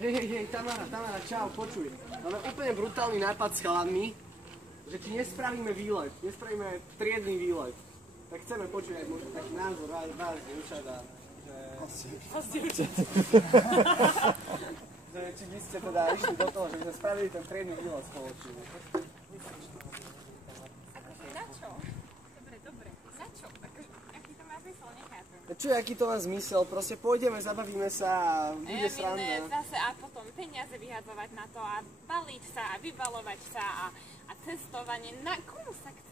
Hej, Tamara, čau, počuj. Máme úplne brutálny nápad s chalanmi, že ti nespravíme výlet, nespravíme triedny výlet. Tak chceme počuť možno taký názor vás, dievčatá, že či by ste teda išli do toho, že by sme spravili ten triedny výlet spoločne. Na čo? Dobre. Za čo? Aký to má zmysel, nechápem. Čo, aký to má zmysel? Proste pôjdeme, zabavíme sa a bude sranda. Zase a potom peniaze vyhadzovať na to a baliť sa a vybalovať sa a cestovanie. Na komu sa chce?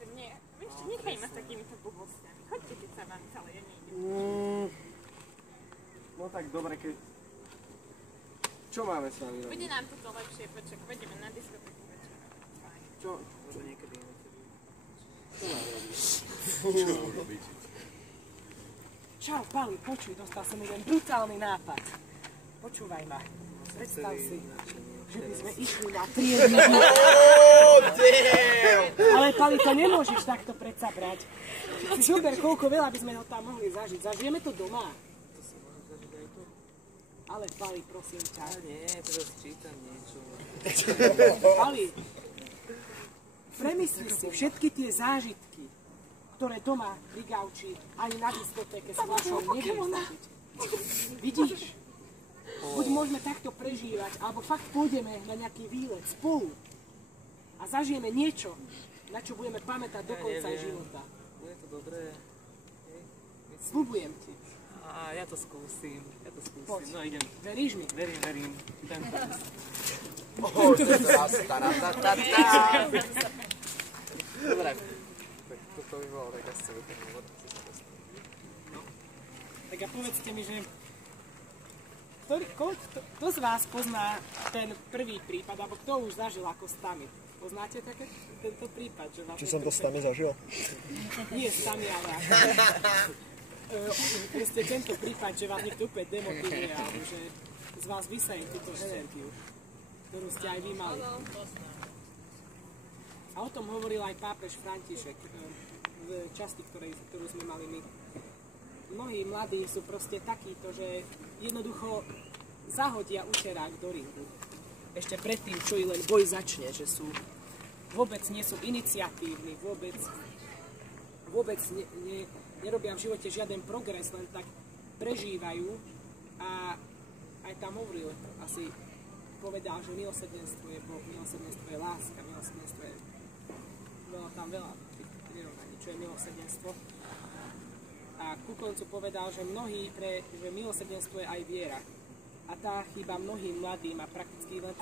Ešte nechajme s takýmito blbostiami. Choďte, keď sa vám celé je nejde. No tak dobre, keď... Čo máme s vami robiť? Bude nám toto lepšie, počak, pôjdeme na diskotéku večer. Čo? Možno niekedy. Čo mám robiť? Čo mám robiť? Čau, Pali, počuj, dostal som jeden brutálny nápad. Počúvaj ma, predstav si, že by sme išli na triedny výlet. Ale Pali, to nemôžeš takto predsa brať. Si zober, koľko veľa by sme ho tam mohli zažiť. Zažijeme to doma. To si môžem zažiť aj tu? Ale Pali, prosím ťa. Nie, teraz čítam niečo. Pali, premysli si všetky tie zážitky, ktoré doma pri gauči ani na diskotéke s fľašou nevieš zažiť. Vidíš? Buď môžeme takto prežívať, alebo fakt pôjdeme na nejaký výlet spolu a zažijeme niečo, na čo budeme pamätať do konca života. Bude to dobré? Sľubujem ti. A ja to skúsim. Poď. No idem. Veríš mi? Verím. Dobre. Tak toto by bolo taká scéna. Tak a povedzte mi, že kto z vás pozná ten prvý prípad, alebo kto už zažil ako stami? Poznáte tento prípad? Že Či som to s nami zažil? Nie sami, ale proste tento prípad, že vás niekto úplne demotivuje, alebo že z vás vysajú túto energiu, ktorú ste aj vy mali. A o tom hovoril aj pápež František v časti, ktorú sme mali my. Mnohí mladí sú proste takíto, že jednoducho zahodia uterák do ringu. Ešte predtým, čo i len boj začne, že vôbec nie sú iniciatívni, vôbec nerobia v živote žiaden progres, len tak prežívajú. A aj tam hovoril, asi povedal, že milosrdenstvo je Boh, milosrdenstvo je láska, milosrdenstvo je... Bolo tam veľa týchto prirovnaní, čo je milosrdenstvo. A ku koncu povedal, že že milosrdenstvo je aj viera. A tá chýba mnohým mladým a prakticky len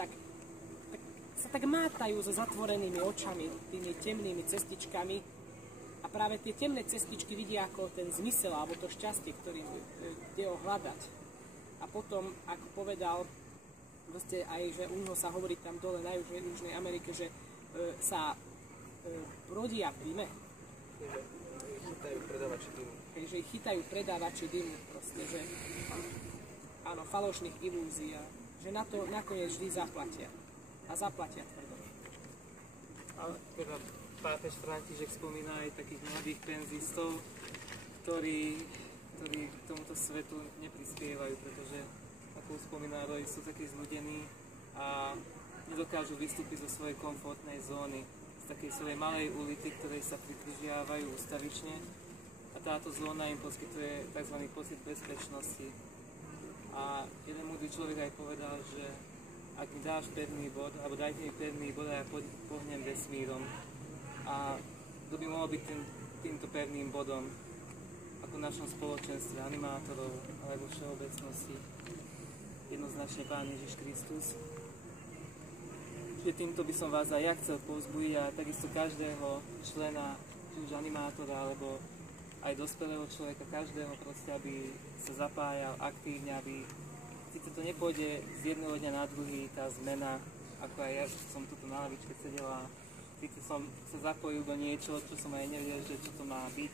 sa tak mátajú so zatvorenými očami, tými temnými cestičkami. A práve tie temné cestičky vidia ako ten zmysel alebo to šťastie, ktorým ide ho hľadať. A potom, ako povedal, proste aj, že u neho sa hovorí tam dole na Južnej Amerike, že sa rodia v dime. Chytajú predávači dymu. Že ich chytajú predávači dymu, proste, že áno, falošných ilúzií a že na to nakoniec vždy zaplatia. A zaplatia tvrdo. Ale teda pápež František spomína aj takých mladých penzistov, ktorí k tomuto svetu neprispievajú, pretože, ako spomína Roy, sú takí zľudení a nedokážu vystúpiť zo svojej komfortnej zóny, z takej svojej malej ulici, ktorej sa pridržiavajú ustavične. A táto zóna im poskytuje tzv. Pocit bezpečnosti. A jeden múdry človek aj povedal, že ak mi dáš pevný bod, alebo dajte mi pevný bod a ja pohnem vesmírom. A to by mohol byť týmto pevným bodom, ako v našom spoločenstve animátorov, alebo všeobecnosti, jednoznačne Pán Ježiš Kristus. Čiže týmto by som vás aj ja chcel povzbudiť a takisto každého člena, či už animátora, alebo aj dospelého človeka, každého proste, aby sa zapájal aktívne, aby síce to nepôjde z jedného dňa na druhý, tá zmena, ako aj ja som tuto na lavičke sedela, síce som sa zapojil do niečo, čo som aj nevedel, že čo to má byť,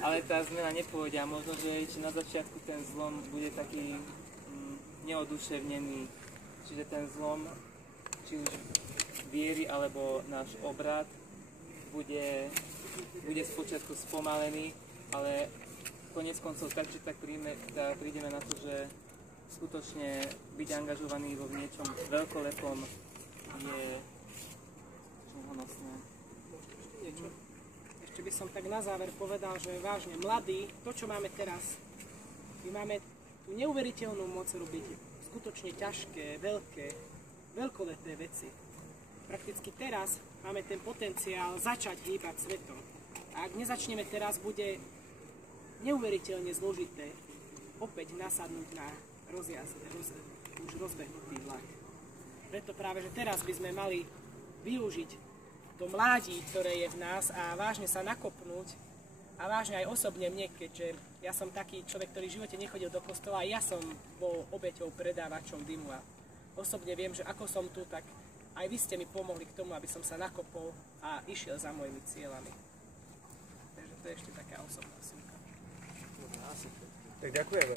ale tá zmena nepôjde a možno, že či na začiatku ten zlom bude taký neoduševnený, čiže ten zlom, či už viery alebo náš obrad, bude spočiatku spomalený, ale koniec koncov tak či tak prídeme na to, že skutočne byť angažovaný vo niečom veľkolepom je honosné. Ešte by som tak na záver povedal, že vážne mladí, to čo máme teraz, my máme tú neuveriteľnú moc robiť skutočne ťažké, veľkolepé veci. Prakticky teraz máme ten potenciál začať hýbať svetom. A ak nezačneme teraz, bude neuveriteľne zložité opäť nasadnúť na už rozbehnutý vlak. Preto práve, že teraz by sme mali využiť to mládí, ktoré je v nás a vážne sa nakopnúť a vážne aj osobne mne, keďže ja som taký človek, ktorý v živote nechodil do kostola a ja som bol obeťou predávačom dymu a osobne viem, že ako som tu, tak aj vy ste mi pomohli k tomu, aby som sa nakopol a išiel za mojimi cieľami. Takže to je ešte taká osobná súka. Tak ďakujeme.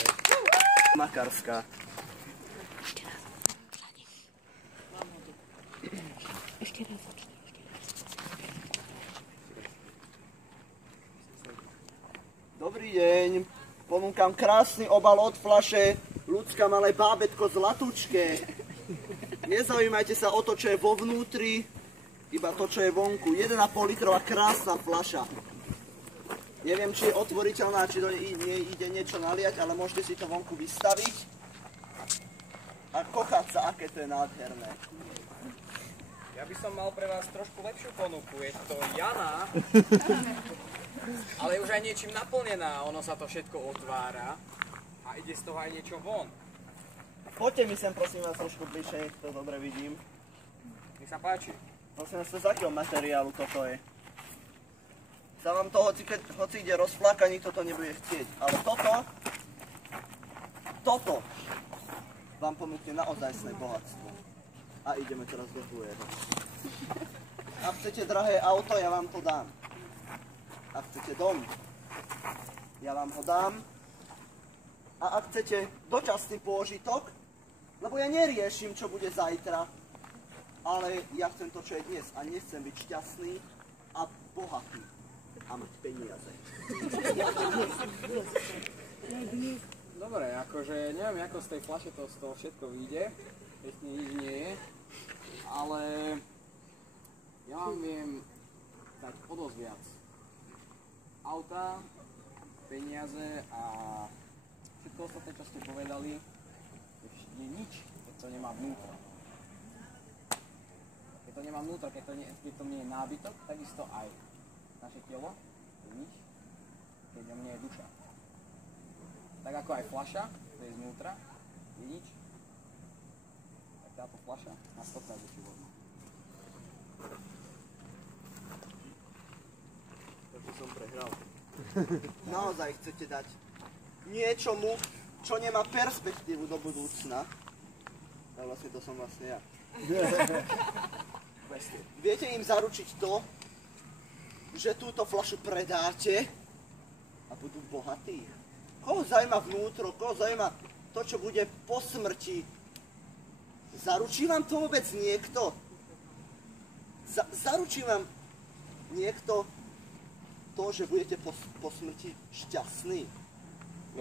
Makarská. Ešte raz začne. Dobrý deň, ponúkam krásny obal od fľaše, ľudská malé bábätko zlatúčke. Nezaujímajte sa o to, čo je vo vnútri, iba to, čo je vonku. 1,5 litrová krásna fľaša. Neviem, či je otvoriteľná, či do nej ide niečo naliať, ale môžete si to vonku vystaviť a kochať sa, aké to je nádherné. Ja by som mal pre vás trošku lepšiu ponuku. Je to Jana, ale už aj niečím naplnená. Ono sa to všetko otvára a ide z toho aj niečo von. Poďte mi sem, prosím vás, trošku bližšie, nech to dobre vidím. Nech sa páči. Prosím vás, z akého materiálu toto je? Sa vám to, hoci ide rozfláka, nikto to nebude chcieť. Ale toto vám ponúkne naozajstné bohatstvo. A ideme teraz do druhého. Ak chcete drahé auto, ja vám to dám. Ak chcete dom, ja vám ho dám. A ak chcete dočasný pôžitok, lebo ja neriešim, čo bude zajtra, ale ja chcem to, čo je dnes. A nechcem byť šťastný a bohatý. A mať peniaze. Dobre, akože neviem, ako z tej fľaše to z toho všetko vyjde. Ešte nič nie je. Ale ja vám viem dať o dosť viac. Auta, peniaze a všetko ostatné, čo ste povedali, je nič, keď to nemá vnútro. Keď to nemá vnútro, keď to nie je nábytok, takisto aj naše telo je nič, keď v ňom nie je duša. Tak ako aj fľaša, to je znútra, je nič, tak táto fľaša má 100 väčšiu vodu. Takže som prehral. Naozaj chcete dať niečomu, čo nemá perspektívu do budúcna. Ale vlastne to som vlastne ja. Viete im zaručiť to, že túto fľašu predáte a budú bohatí. Koho zaujíma vnútro, koho zaujíma to, čo bude po smrti? Zaručí vám to vôbec niekto? Zaručí vám niekto to, že budete po smrti šťastní?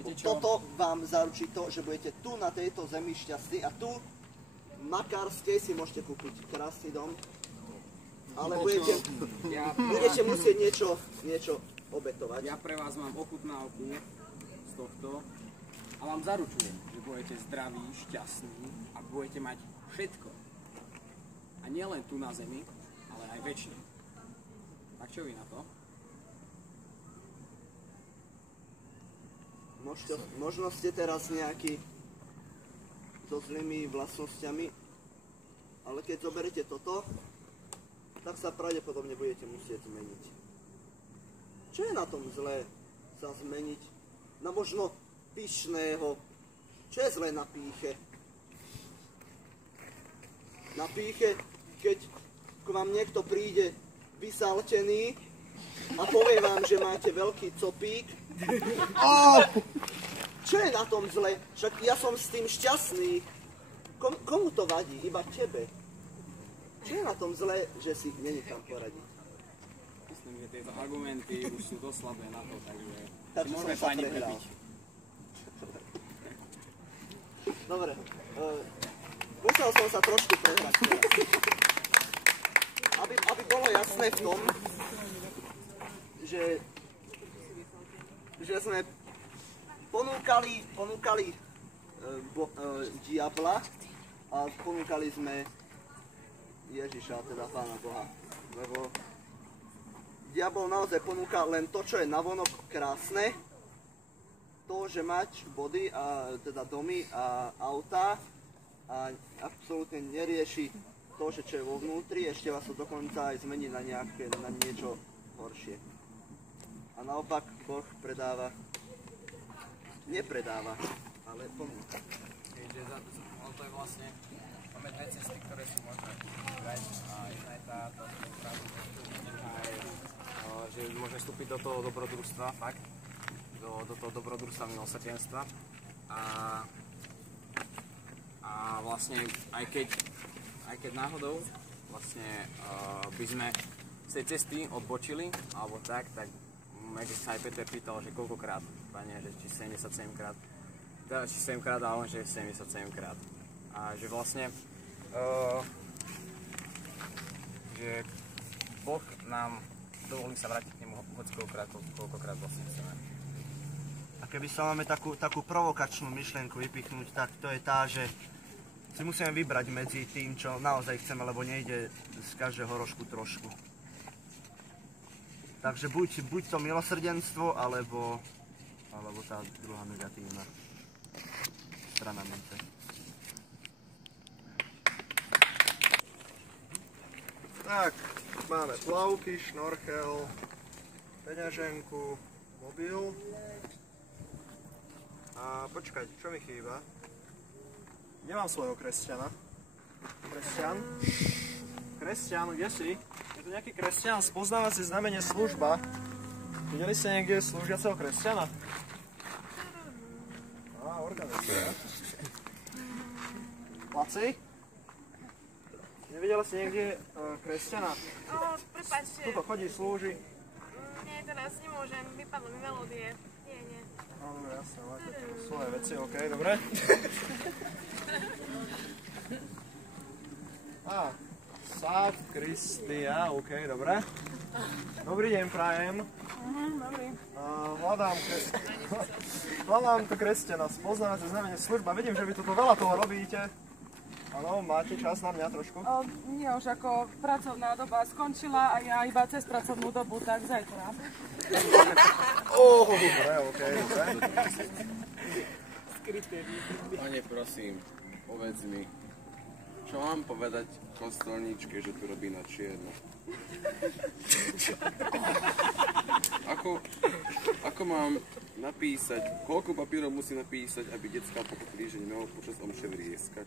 Lebo toto vám zaručí to, že budete tu na tejto zemi šťastní a tu v Makarskej si môžete kúpiť krásny dom, ale budete musieť niečo obetovať. Ja pre vás mám ochutnávku z tohto a vám zaručujem, že budete zdraví, šťastní a budete mať všetko. A nielen tu na zemi, ale aj večne. Tak čo vy na to? Možno ste teraz nejaký so zlými vlastnosťami, ale keď zoberete toto, tak sa pravdepodobne budete musieť zmeniť. Čo je na tom zlé sa zmeniť na možno pyšného? Čo je zlé na pýche? Na pýche, keď k vám niekto príde vysaltený a povie vám, že máte veľký copík. Čo je na tom zle? Však ja som s tým šťastný. Komu to vadí? Iba tebe. Čo je na tom zle, že si nenechám poradiť? myslím, že tieto argumenty už sú dosť slabé na to, takže Takže môžeme som sa pani prehral. prebiť. Dobre, musel som sa trošku prehrať teraz. Aby bolo jasné v tom, že sme ponúkali diabla a ponúkali sme Ježiša, teda Pána Boha. Lebo diabol naozaj ponúka len to, čo je navonok krásne, to, že mať body, a teda domy a autá a absolútne nerieši to, že čo je vo vnútri, ešte vás to dokonca aj zmení na niečo horšie. A naopak Boh nepredáva, ale ponúka. Keďže to je vlastne, máme dve cesty, ktoré sú možné vybrať a jedna je táto, že môžeme vstúpiť do toho dobrodružstva, fakt, do toho dobrodružstva milosrdenstva a vlastne aj keď náhodou vlastne by sme z tej cesty odbočili, alebo tak Ježiš sa aj Peter pýtal, že koľkokrát, Pane, že či 77 krát, či 7 krát, a on, že 77 krát. A že vlastne, že Boh nám dovolí sa vrátiť k nemu koľkokrát vlastne chceme. A keby sa máme takú provokačnú myšlienku vypichnúť, tak to je tá, že si musíme vybrať medzi tým, čo naozaj chceme, lebo nejde z každého rožku trošku. Takže buď to milosrdenstvo, alebo tá druhá negatívna strana mince. Tak, máme plavky, šnorchel, peňaženku, mobil. A počkajte, čo mi chýba? Nemám svojho kresťana. Kresťan, kde si? Je to nejaký kresťan, spoznávacie znamenie služba. Videli ste niekde slúžiaceho kresťana? Á, organizácia. Laci? Nevidela si niekde kresťana? Prepáčte, Tuto chodí, slúži. nie, teraz nemôžem, vypadlo mi melódie. Nie. No, dobre, jasné, máte tu svoje veci, OK, dobre. Sakristia, OK, dobre. Dobrý deň, prajem. Dobrý. Hľadám tu kresťana, spoznávacie znamenie služba. Vidím, že vy toto veľa toho robíte. Áno, máte čas na mňa trošku? Nie, už ako pracovná doba skončila a ja iba cez pracovnú dobu, tak zajtra. Dobre, OK, dobre. Pane, prosím, povedz mi, čo mám povedať kostolníčke, že tu robí na čierno? Ako mám napísať, koľko papierov musím napísať, aby decká pochopili, že nemohol počas omše vrieskať?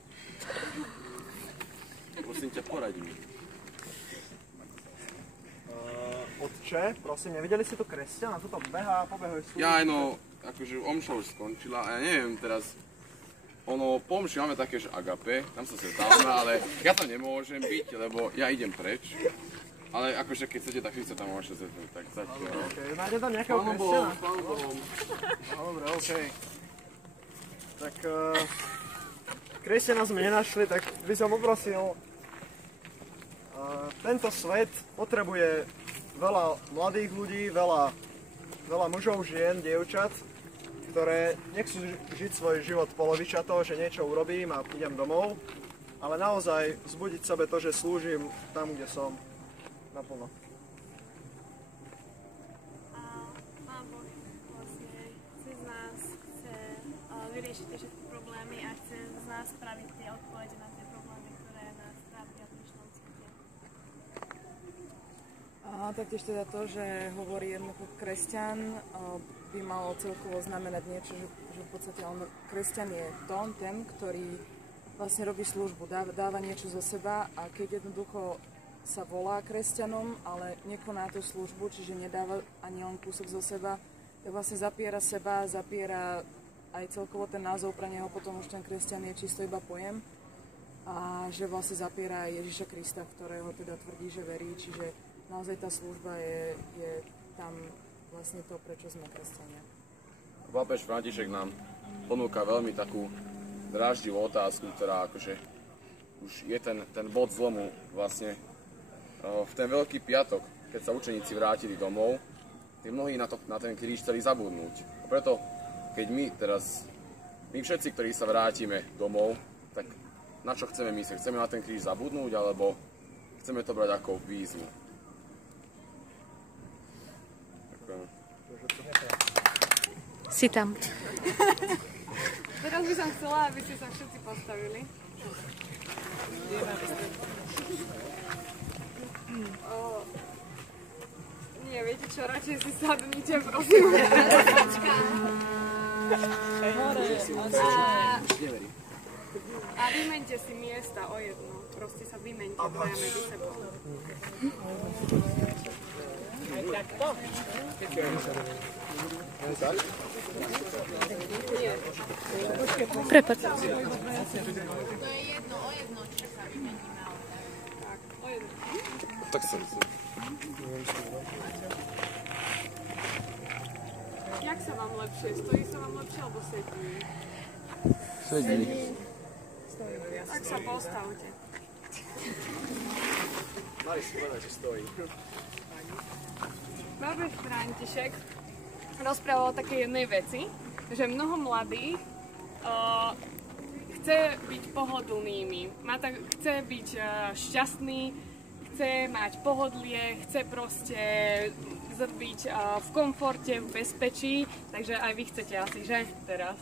Prosím ťa, poraď mi. Otče, prosím, nevideli ste tu kresťana? Tuto behá, pobehuje slúži. Ja no, akože omša už skončila a ja neviem teraz, po omši máme také, že agape, tam sa stretávame, ale ja tam nemôžem byť, lebo ja idem preč. Ale akože keď chcete, tak si sa tam môžete stretnúť, tak zatiaľ. Okay, nájde tam nejakého kresťana? Pánu Bohom. No, dobre, OK. Tak kresťana sme nenašli, tak by som poprosil, tento svet potrebuje veľa mladých ľudí, veľa mužov, žien, dievčat, ktoré nechcú žiť svoj život polovičato, že niečo urobím a idem domov, ale naozaj vzbudiť sebe to, že slúžim tam, kde som, naplno. Pán Boh vlastne chce z nás vyriešiť tie všetky problémy a chce z nás spraviť tie odpovede na tie problémy, ktoré nás trápia v dnešnom svete. A taktiež teda to, že hovorí jednoducho kresťan, by malo celkovo znamenať niečo, že v podstate kresťan je ten, ktorý vlastne robí službu, dáva niečo zo seba a keď jednoducho sa volá kresťanom, ale nekoná tú službu, čiže nedáva ani len kúsok zo seba, tak vlastne zapiera seba, zapiera aj celkovo ten názov pre neho, potom už ten kresťan je čisto iba pojem a že vlastne zapiera aj Ježiša Krista, ktorého teda tvrdí, že verí, čiže naozaj tá služba je tam vlastne to, prečo sme kresťania. Pápež František nám ponúka veľmi takú dráždivú otázku, ktorá akože už je ten bod zlomu vlastne v ten Veľký piatok, keď sa učeníci vrátili domov, mnohí na ten kríž chceli zabudnúť. A preto, keď my všetci, ktorí sa vrátime domov, tak na čo chceme myslieť? Chceme na ten kríž zabudnúť, alebo chceme to brať ako výzvu? Ďakujem. Si tam. Teraz by som chcela, aby ste sa všetci postavili. Nie, viete čo, radšej si sadnite, prosím. A vymeňte si miesta o jedno. Proste sa vymeňte dvaja medzi sebou. Prepad. Tak sa Jak sa vám lepšie? Stojí sa vám lepšie alebo sedí? sedí. Tak sa postavte. Mali si povedať, že stojí. Pápež František rozprával o takej jednej veci, že mnoho mladých chce byť pohodlnými, chce byť šťastný, chce mať pohodlie, chce proste byť v komforte, v bezpečí, takže aj vy chcete asi, že? Teraz.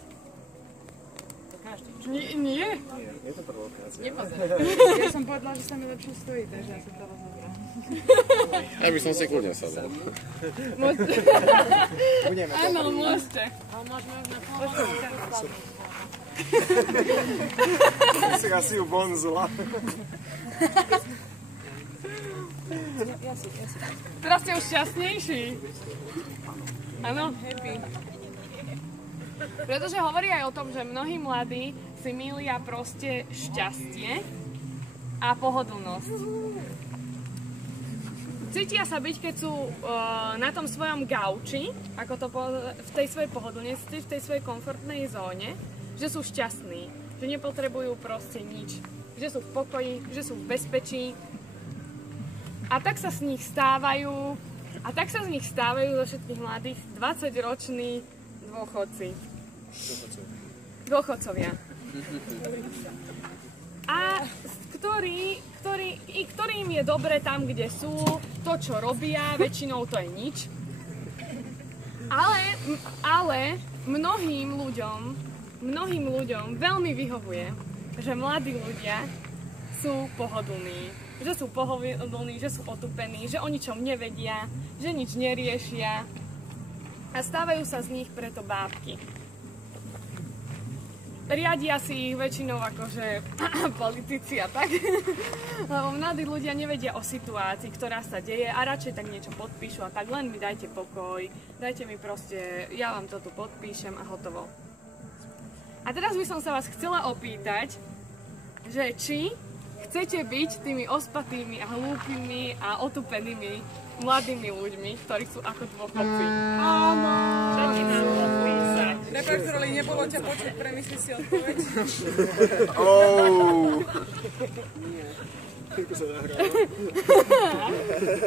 Nie? Je to provokácia. Ja som povedala, že sa mi lepšie stojí, takže ja som to rozhodla. Ja by som si kľudne sadol. Áno, môžete. Si asi ju bonzula. Teraz ste už šťastnejší. Áno, happy. Pretože hovorí aj o tom, že mnohí mladí si milia proste šťastie a pohodlnosť. Cítia sa byť, keď sú na tom svojom gauči, ako to v tej svojej pohodlnosti, v tej svojej komfortnej zóne, že sú šťastní, že nepotrebujú proste nič, že sú v pokoji, že sú v bezpečí. A tak sa z nich stávajú zo všetkých mladých 20-roční dôchodcovia. A ktorým je dobre tam, kde sú, to, čo robia, väčšinou to je nič. Ale mnohým ľuďom veľmi vyhovuje, že mladí ľudia sú pohodlní. Že sú pohodlní, že sú otupení, že o ničom nevedia, že nič neriešia. A stávajú sa z nich preto bábky. Riadia si ich väčšinou akože politici a tak. Lebo mladí ľudia nevedia o situácii, ktorá sa deje a radšej tak niečo podpíšu a tak len mi dajte pokoj, dajte mi proste, ja vám to tu podpíšem a hotovo. A teraz by som sa vás chcela opýtať, že či chcete byť tými ospatými a hlúpými a otupenými mladými ľuďmi, ktorí sú ako dôchodci. Áno! Repertorali, nebolo ťa počuť, premysli si odpoveď.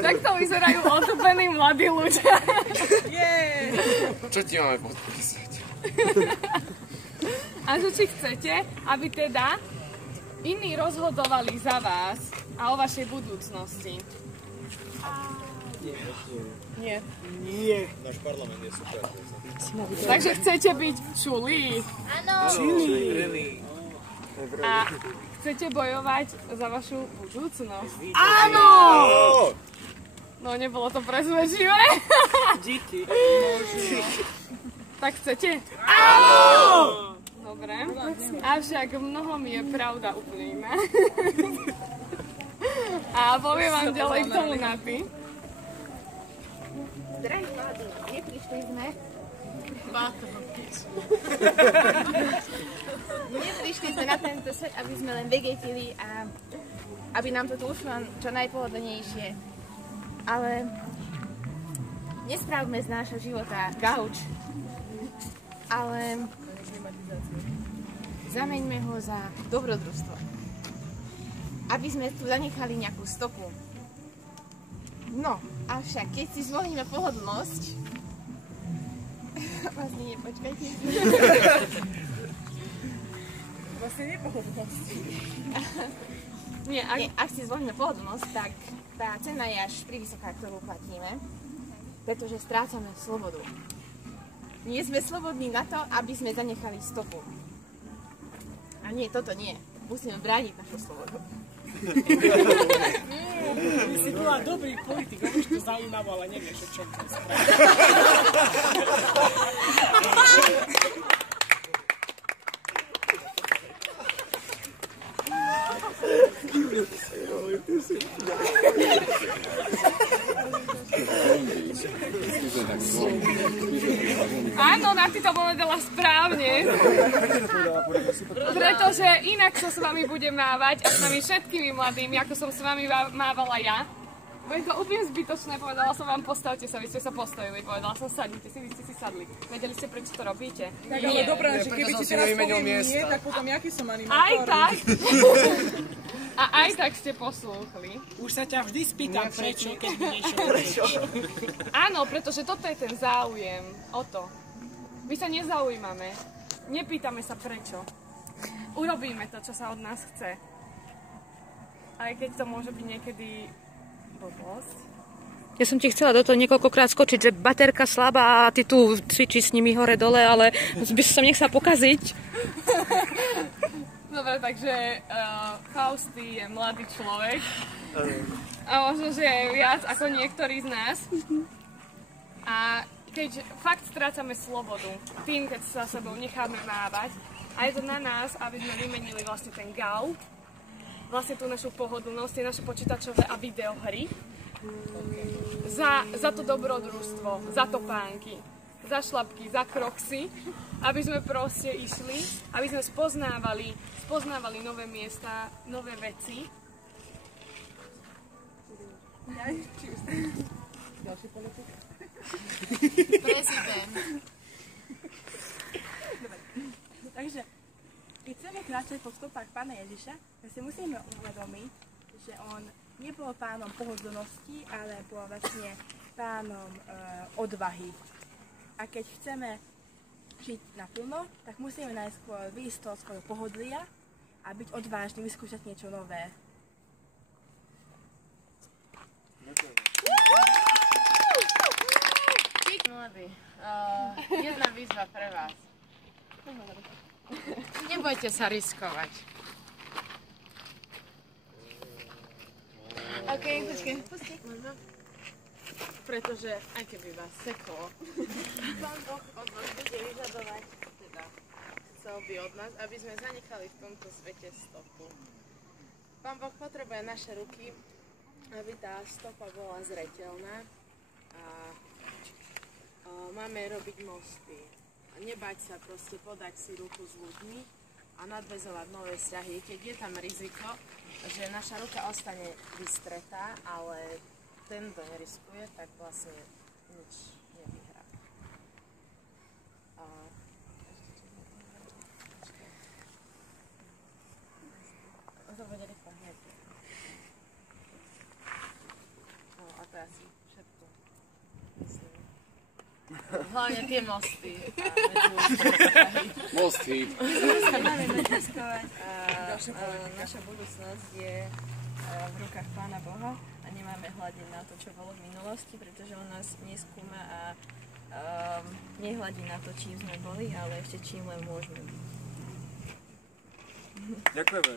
Takto vyzerajú otupení mladí ľudia. Čo ti máme podpísať? A že či chcete, aby teda iní rozhodovali za vás a o vašej budúcnosti. Nie. Náš parlament je super. Takže chcete byť čulí. Áno. A chcete bojovať za vašu budúcnosť. Áno! No, nebolo to presvedčivé. Díky. Tak chcete? Áno! Dobre. Avšak v mnohom je pravda úplne iná. A poviem vám ďalej k tomu Naty. Drahí mladí, neprišli sme. Neprišli sme na tento svet, aby sme len vegetili a aby nám to tu ušlo čo najpohodlnejšie. Ale nespravme z nášho života gauč, ale zameňme ho za dobrodružstvo. Aby sme tu zanechali nejakú stopu. No, avšak keď si zvolíme pohodlnosť... Vlastne nie, počkajte. Vlastne nepohodlnosť. Nie, ak si zvolíme pohodlnosť, tak tá cena je až prívysoká, ktorú platíme, pretože strácame slobodu. Nie sme slobodní na to, aby sme zanechali stopu. A nie, toto nie. Musíme brániť našu slobodu. Ty si bola dobrý politik, už to zaujímavo, ale nevieš, o čom to spraviť. Áno, na ty to povedala správne. Pretože inak sa s vami budem mávať a s vami všetkými mladými, ako som s vami mávala ja. Bude to úplne zbytočné, povedala som vám, postavte sa, vy ste sa postavili, povedala som, sadnite si, vy ste si sadli. Vedeli ste, prečo to robíte? Tak ale dobré, že keby ti teraz poviem nie, tak potom jaký som animátor? Aj tak. A aj tak ste poslúchli. Už sa ťa vždy spýtam, prečo, keď mi niečo povieš. Áno, pretože toto je ten záujem o to. My sa nezaujímame, nepýtame sa prečo. Urobíme to, čo sa od nás chce. Aj keď to môže byť niekedy blbosť. Ja som ti chcela do toho niekoľkokrát skočiť, že baterka slabá a ty tu cvičíš s nimi hore-dole, ale by som nechcela pokaziť. Dobre, takže Fausty je mladý človek. A možno, že je viac ako niektorí z nás. A keď fakt strácame slobodu tým, keď sa sebou necháme mávať, a je to na nás, aby sme vymenili vlastne ten gau, vlastne tú našu pohodlnosť, tie naše počítačové a videohry, za to dobrodružstvo, za topánky, za šlapky, za kroksy, aby sme proste išli, aby sme spoznávali nové miesta, nové veci. Prezident. Takže, keď chceme kráčať po stopách Pána Ježiša, tak si musíme uvedomiť, že on nebol pánom pohodlnosti, ale bol vlastne pánom odvahy. A keď chceme žiť naplno, tak musíme najskôr vyjsť z toho svojho pohodlia a byť odvážny, vyskúšať niečo nové. Mladí, jedna výzva pre vás. Nebojte sa riskovať. OK, počkej, pusti. Možno? Pretože aj keby vás seklo, Pán Boh od vás bude vyžadovať, teda chcel by od nás, aby sme zanechali v tomto svete stopu. Pán Boh potrebuje naše ruky, aby tá stopa bola zreteľná a máme robiť mosty. A nebať sa proste podať si ruku s ľuďmi a nadväzovať nové vzťahy, keď je tam riziko, že naša ruka ostane vystretá, ale ten, kto neriskuje, tak vlastne nič nevyhrá. To bude rýchlo hneď. A to je asi všetko. Myslím. Hlavne tie mosty. Mosty. Naša budúcnosť je v rukách Pána Boha a nemáme hľadiť na to, čo bolo v minulosti, pretože on nás neskúma a nehľadí na to, čím sme boli, ale ešte čím len môžeme byť. Ďakujeme.